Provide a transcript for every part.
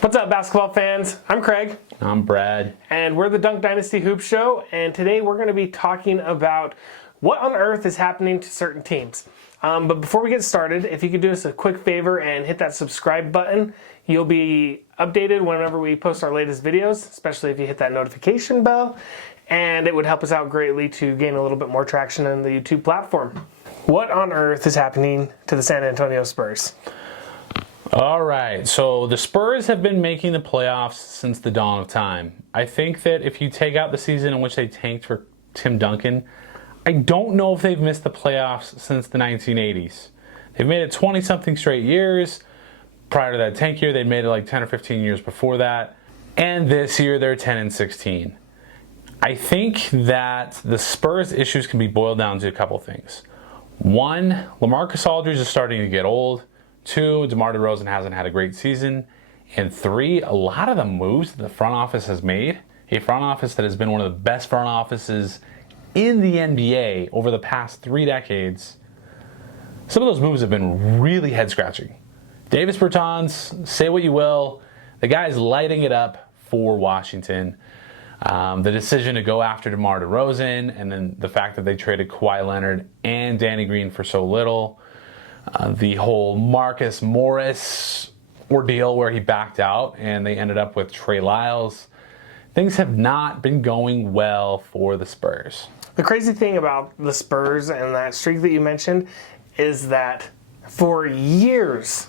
What's up, basketball fans? I'm Craig. I'm Brad. And we're the Dunk Dynasty Hoop Show, and today we're going to be talking about what on earth is happening to certain teams. But before we get started, if you could do us a quick favor and hit that subscribe button, you'll be updated whenever we post our latest videos, especially if you hit that notification bell, and it would help us out greatly to gain a little bit more traction on the YouTube platform. What on earth is happening to the San Antonio Spurs? All right, so the Spurs have been making the playoffs since the dawn of time. I think that if you take out the season in which they tanked for Tim Duncan, I don't know if they've missed the playoffs since the 1980s. They've made it 20-something straight years. Prior to that tank year, they'd made it like 10 or 15 years before that. And this year, they're 10-16. I think that the Spurs' issues can be boiled down to a couple things. One, LaMarcus Aldridge is starting to get old. Two, DeMar DeRozan hasn't had a great season. And three, a lot of the moves that the front office has made, a front office that has been one of the best front offices in the NBA over the past 3 decades, some of those moves have been really head-scratching. Davis Bertans, say what you will, the guy's lighting it up for Washington. The decision to go after DeMar DeRozan, and then the fact that they traded Kawhi Leonard and Danny Green for so little. The whole Marcus Morris ordeal where he backed out and they ended up with Trey Lyles. Things have not been going well for the Spurs. The crazy thing about the Spurs and that streak that you mentioned is that for years,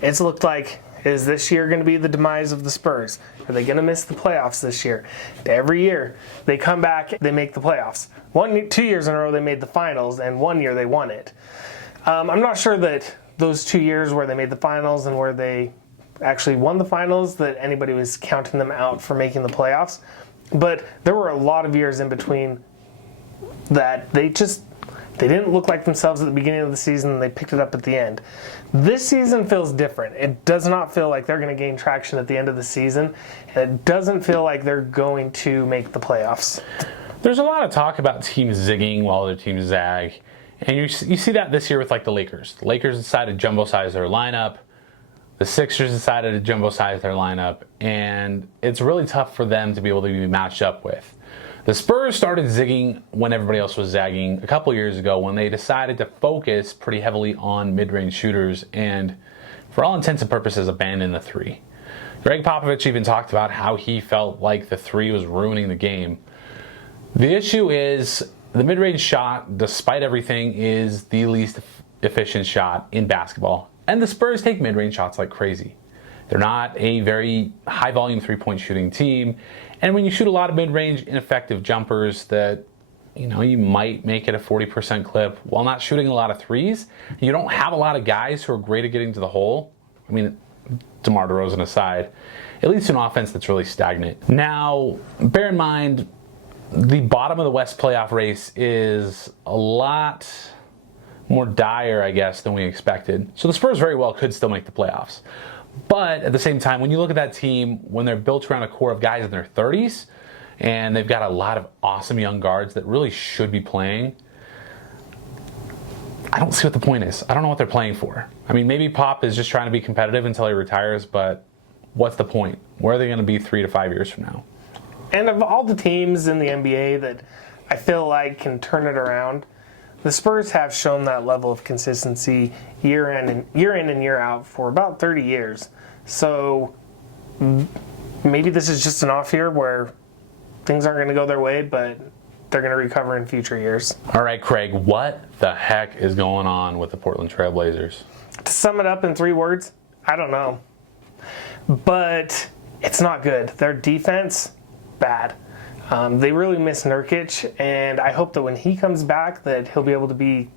it's looked like, is this year going to be the demise of the Spurs? Are they going to miss the playoffs this year? Every year, they come back, they make the playoffs. 2 years in a row, they made the finals, and 1 year they won it. I'm not sure that those 2 years where they made the finals and where they actually won the finals, that anybody was counting them out for making the playoffs. But there were a lot of years in between that they didn't look like themselves at the beginning of the season, and they picked it up at the end. This season feels different. It does not feel like they're going to gain traction at the end of the season, and it doesn't feel like they're going to make the playoffs. There's a lot of talk about teams zigging while other teams zag. And you see that this year with like the Lakers. The Lakers decided to jumbo size their lineup. The Sixers decided to jumbo size their lineup. And it's really tough for them to be able to be matched up with. The Spurs started zigging when everybody else was zagging a couple years ago when they decided to focus pretty heavily on mid-range shooters and, for all intents and purposes, abandon the three. Greg Popovich even talked about how he felt like the three was ruining the game. The issue is the mid-range shot, despite everything, is the least efficient shot in basketball. And the Spurs take mid-range shots like crazy. They're not a very high-volume three-point shooting team. And when you shoot a lot of mid-range ineffective jumpers that, you might make it a 40% clip while not shooting a lot of threes, you don't have a lot of guys who are great at getting to the hole. I mean, DeMar DeRozan aside, it leads to an offense that's really stagnant. Now, bear in mind, the bottom of the West playoff race is a lot more dire, I guess, than we expected. So the Spurs very well could still make the playoffs. But at the same time, when you look at that team, when they're built around a core of guys in their 30s, and they've got a lot of awesome young guards that really should be playing, I don't see what the point is. I don't know what they're playing for. I mean, maybe Pop is just trying to be competitive until he retires, but what's the point? Where are they going to be 3 to 5 years from now? And of all the teams in the NBA that I feel like can turn it around, the Spurs have shown that level of consistency year in and year out for about 30 years. So maybe this is just an off year where things aren't going to go their way, but they're going to recover in future years. All right, Craig, what the heck is going on with the Portland Trail Blazers? To sum it up in 3 words, I don't know. But it's not good. Their defense, bad. They really miss Nurkic, and I hope that when he comes back that he'll be able to be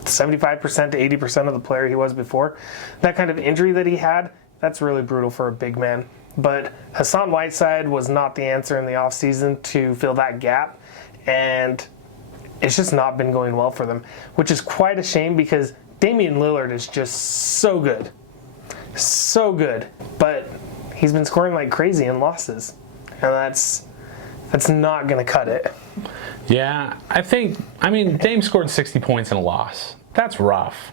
75% to 80% of the player he was before. That kind of injury that he had, that's really brutal for a big man. But Hassan Whiteside was not the answer in the offseason to fill that gap, and it's just not been going well for them, which is quite a shame because Damian Lillard is just so good. So good. But he's been scoring like crazy in losses, and that's not going to cut it. Yeah, Dame scored 60 points in a loss. That's rough.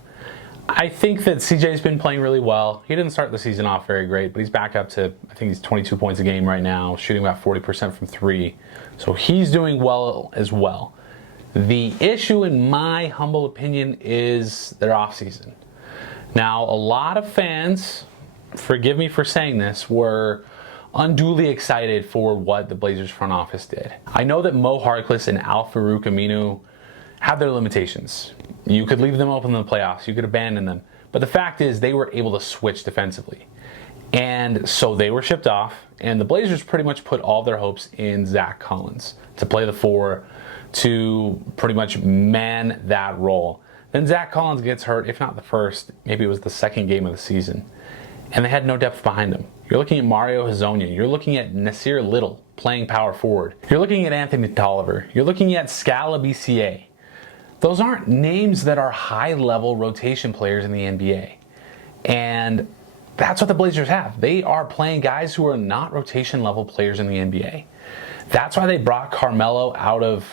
I think that CJ's been playing really well. He didn't start the season off very great, but he's back up to, I think he's 22 points a game right now, shooting about 40% from three. So he's doing well as well. The issue, in my humble opinion, is their offseason. Now, a lot of fans, forgive me for saying this, were unduly excited for what the Blazers front office did. I know that Mo Harkless and Al-Farouq Aminu have their limitations. You could leave them open in the playoffs. You could abandon them. But the fact is they were able to switch defensively. And so they were shipped off, and the Blazers pretty much put all their hopes in Zach Collins to play the four, to pretty much man that role. Then Zach Collins gets hurt, if not the first, maybe it was the second game of the season. And they had no depth behind him. You're looking at Mario Hezonja. You're looking at Nasir Little playing power forward. You're looking at Anthony Tolliver. You're looking at Scala BCA. Those aren't names that are high-level rotation players in the NBA. And that's what the Blazers have. They are playing guys who are not rotation-level players in the NBA. That's why they brought Carmelo out of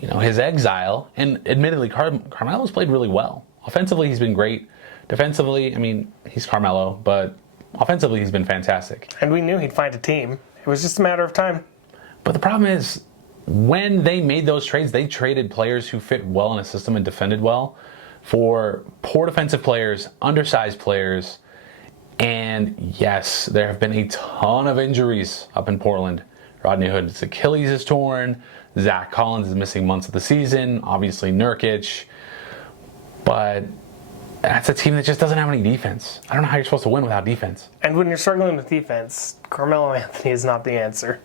his exile. And admittedly, Carmelo's played really well. Offensively, he's been great. Defensively, I mean, he's Carmelo, but offensively, he's been fantastic. And we knew he'd find a team. It was just a matter of time. But the problem is, when they made those trades, they traded players who fit well in a system and defended well for poor defensive players, undersized players, and yes, there have been a ton of injuries up in Portland. Rodney Hood's Achilles is torn. Zach Collins is missing months of the season. Obviously, Nurkic. But that's a team that just doesn't have any defense. I don't know how you're supposed to win without defense. And when you're struggling with defense, Carmelo Anthony is not the answer.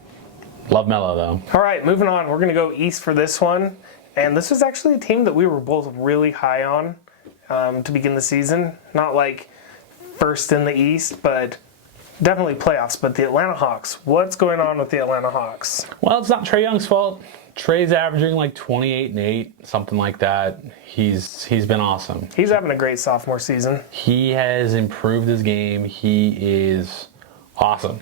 Love Melo, though. All right, moving on. We're going to go east for this one. And this was actually a team that we were both really high on to begin the season. Not like first in the East, but definitely playoffs. But the Atlanta Hawks. What's going on with the Atlanta Hawks? Well, it's not Trae Young's fault. Trae's averaging like 28 and 8, something like that. He's been awesome. He's having a great sophomore season. He has improved his game. He is awesome.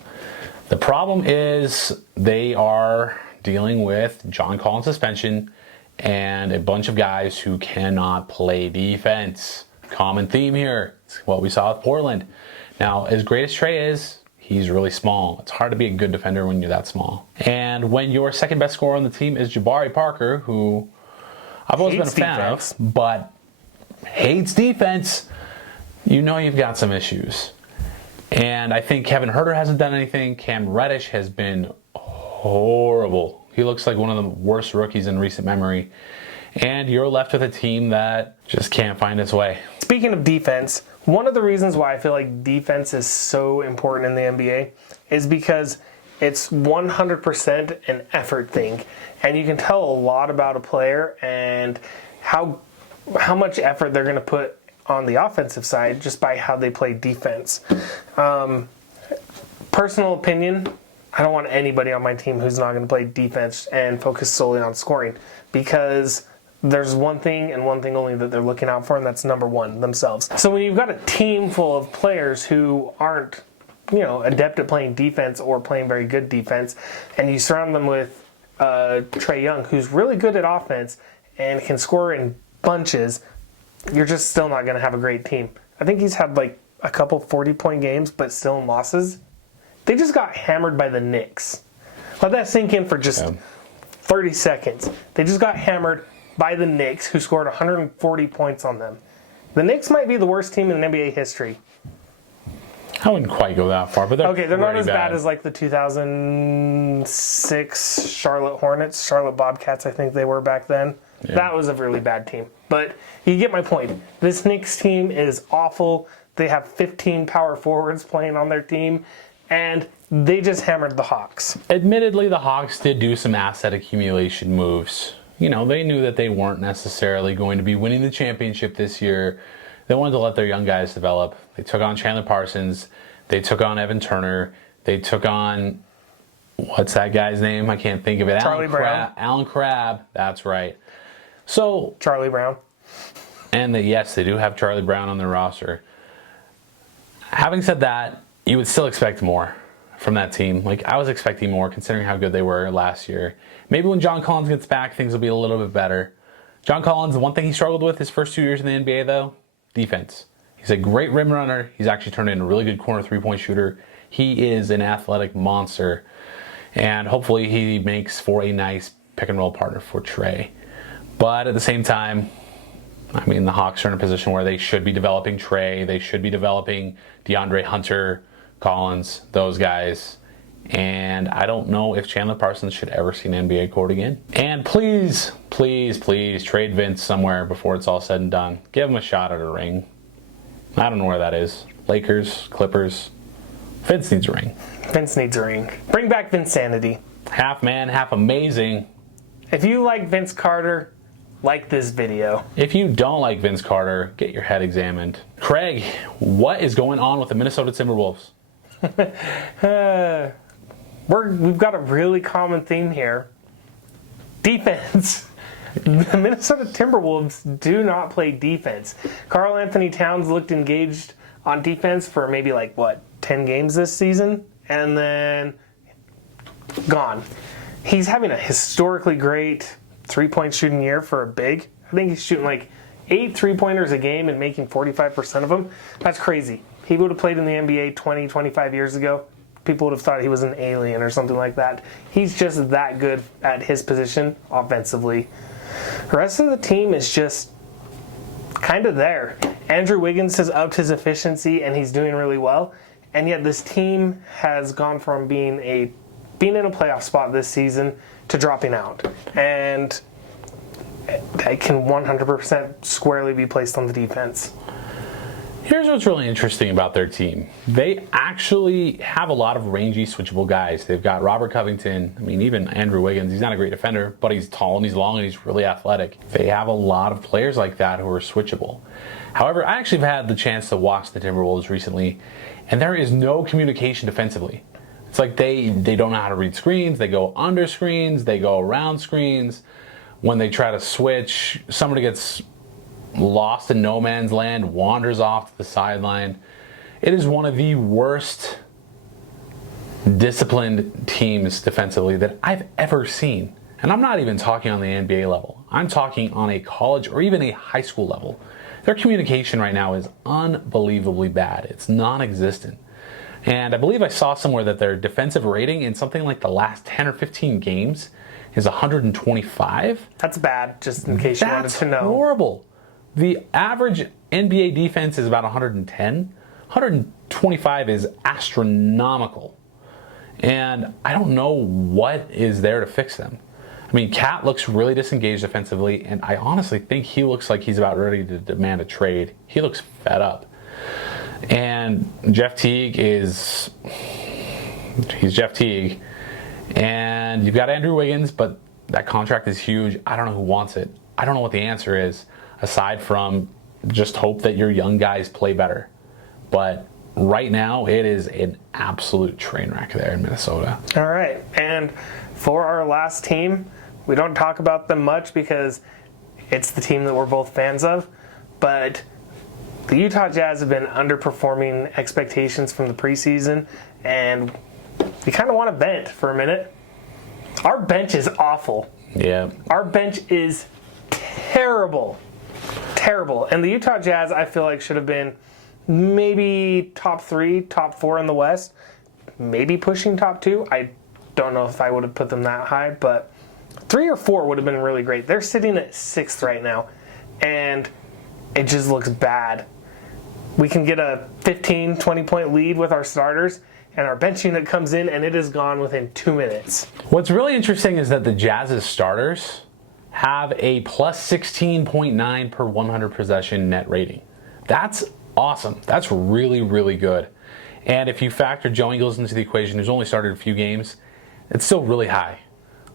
The problem is they are dealing with John Collins' suspension and a bunch of guys who cannot play defense. Common theme here. It's what we saw with Portland. Now, as great as Trae is, he's really small. It's hard to be a good defender when you're that small. And when your second best scorer on the team is Jabari Parker, who I've always been a fan of, but hates defense, you know you've got some issues. And I think Kevin Huerter hasn't done anything. Cam Reddish has been horrible. He looks like one of the worst rookies in recent memory. And you're left with a team that just can't find its way. Speaking of defense, one of the reasons why I feel like defense is so important in the NBA is because it's 100% an effort thing. And you can tell a lot about a player and how much effort they're going to put on the offensive side just by how they play defense. Personal opinion, I don't want anybody on my team who's not going to play defense and focus solely on scoring, because there's one thing and one thing only that they're looking out for, and that's number one, themselves. So when you've got a team full of players who aren't, adept at playing defense or playing very good defense, and you surround them with Trae Young, who's really good at offense and can score in bunches, you're just still not going to have a great team. I think he's had like a couple 40-point games, but still in losses. They just got hammered by the Knicks. Let that sink in for just 30 seconds. They just got hammered by the Knicks, who scored 140 points on them. The Knicks might be the worst team in NBA history. I wouldn't quite go that far, but they're not as bad as like the 2006 Charlotte Bobcats, I think they were back then. Yeah. That was a really bad team. But you get my point. This Knicks team is awful. They have 15 power forwards playing on their team, and they just hammered the Hawks. Admittedly, the Hawks did do some asset accumulation moves. They knew that they weren't necessarily going to be winning the championship this year. They wanted to let their young guys develop. They took on Chandler Parsons. They took on Evan Turner. They took on, what's that guy's name? I can't think of it. Charlie Brown. Alan Crabb. That's right. So Charlie Brown. And yes, they do have Charlie Brown on their roster. Having said that, you would still expect more from that team. Like, I was expecting more considering how good they were last year. Maybe when John Collins gets back, things will be a little bit better. John Collins, the one thing he struggled with his first 2 years in the NBA, though, defense. He's a great rim runner. He's actually turned into a really good corner three-point shooter. He is an athletic monster. And hopefully he makes for a nice pick-and-roll partner for Trey. But at the same time, I mean, the Hawks are in a position where they should be developing Trey. They should be developing DeAndre Hunter, Collins, those guys. And I don't know if Chandler Parsons should ever see an NBA court again. And please, please, please trade Vince somewhere before it's all said and done. Give him a shot at a ring. I don't know where that is. Lakers, Clippers. Vince needs a ring. Vince needs a ring. Bring back Vinsanity. Half man, half amazing. If you like Vince Carter, like this video. If you don't like Vince Carter, get your head examined. Craig, what is going on with the Minnesota Timberwolves? We've got a really common theme here. Defense. The Minnesota Timberwolves do not play defense. Karl Anthony Towns looked engaged on defense for maybe 10 games this season, and then gone. He's having a historically great three-point shooting year for a big. I think he's shooting 8 3-pointers a game and making 45% of them. That's crazy. He would have played in the NBA 20, 25 years ago. People would have thought he was an alien or something like that. He's just that good at his position offensively. The rest of the team is just kind of there. Andrew Wiggins has upped his efficiency and he's doing really well. And yet this team has gone from being in a playoff spot this season to dropping out. And that can 100% squarely be placed on the defense. Here's what's really interesting about their team. They actually have a lot of rangy, switchable guys. They've got Robert Covington. I mean, even Andrew Wiggins. He's not a great defender, but he's tall and he's long and he's really athletic. They have a lot of players like that who are switchable. However, I actually have had the chance to watch the Timberwolves recently, and there is no communication defensively. It's like they don't know how to read screens. They go under screens. They go around screens. When they try to switch, somebody gets lost in no man's land, wanders off to the sideline. It is one of the worst disciplined teams defensively that I've ever seen. And I'm not even talking on the NBA level. I'm talking on a college or even a high school level. Their communication right now is unbelievably bad. It's non-existent. And I believe I saw somewhere that their defensive rating in something like the last 10 or 15 games is 125. That's bad, just in case you wanted to know. That's horrible. The average NBA defense is about 110. 125 is astronomical. And I don't know what is there to fix them. I mean, Cat looks really disengaged defensively, and I honestly think he looks like he's about ready to demand a trade. He looks fed up. And Jeff Teague he's Jeff Teague. And you've got Andrew Wiggins, but that contract is huge. I don't know who wants it. I don't know what the answer is, aside from just hope that your young guys play better. But right now, it is an absolute train wreck there in Minnesota. All right. And for our last team, we don't talk about them much because it's the team that we're both fans of. But the Utah Jazz have been underperforming expectations from the preseason, and you kind of want to vent for a minute. Our bench is awful. Yeah. Our bench is terrible. Terrible. And the Utah Jazz, I feel like, should have been maybe top 3, top 4 in the West. Maybe pushing top 2. I don't know if I would have put them that high, but 3 or 4 would have been really great. They're sitting at 6th right now, and it just looks bad. We can get a 15, 20-point lead with our starters, and our bench unit comes in, and it is gone within 2 minutes. What's really interesting is that the Jazz's starters have a plus 16.9 per 100 possession net rating. That's awesome. That's really, really good. And if you factor Joe Ingles into the equation, who's only started a few games, it's still really high.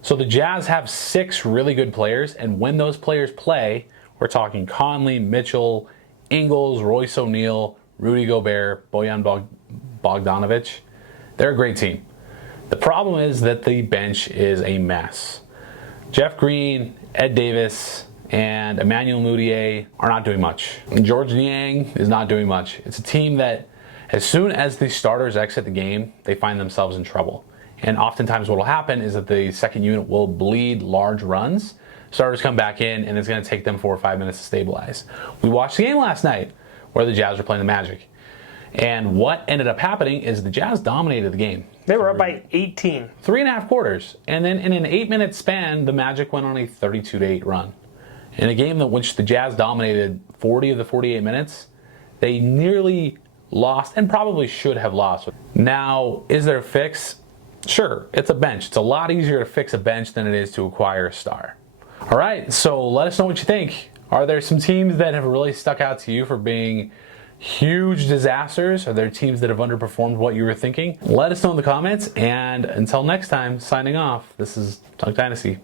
So the Jazz have 6 really good players, and when those players play, we're talking Conley, Mitchell, Ingles, Royce O'Neal, Rudy Gobert, Bojan Bogdanovic. They're a great team. The problem is that the bench is a mess. Jeff Green, Ed Davis, and Emmanuel Mudiay are not doing much. George Niang is not doing much. It's a team that as soon as the starters exit the game, they find themselves in trouble. And oftentimes what will happen is that the second unit will bleed large runs. Starters come back in, and it's going to take them 4 or 5 minutes to stabilize. We watched the game last night. where the Jazz were playing the Magic. And what ended up happening is the Jazz dominated the game. They were up by 18. 3.5 quarters. And then in an 8-minute span, the Magic went on a 32-8 run. In a game in which the Jazz dominated 40 of the 48 minutes, they nearly lost and probably should have lost. Now, is there a fix? Sure, it's a bench. It's a lot easier to fix a bench than it is to acquire a star. All right, so let us know what you think. Are there some teams that have really stuck out to you for being huge disasters? Are there teams that have underperformed what you were thinking? Let us know in the comments, and until next time, signing off, this is Dynasty.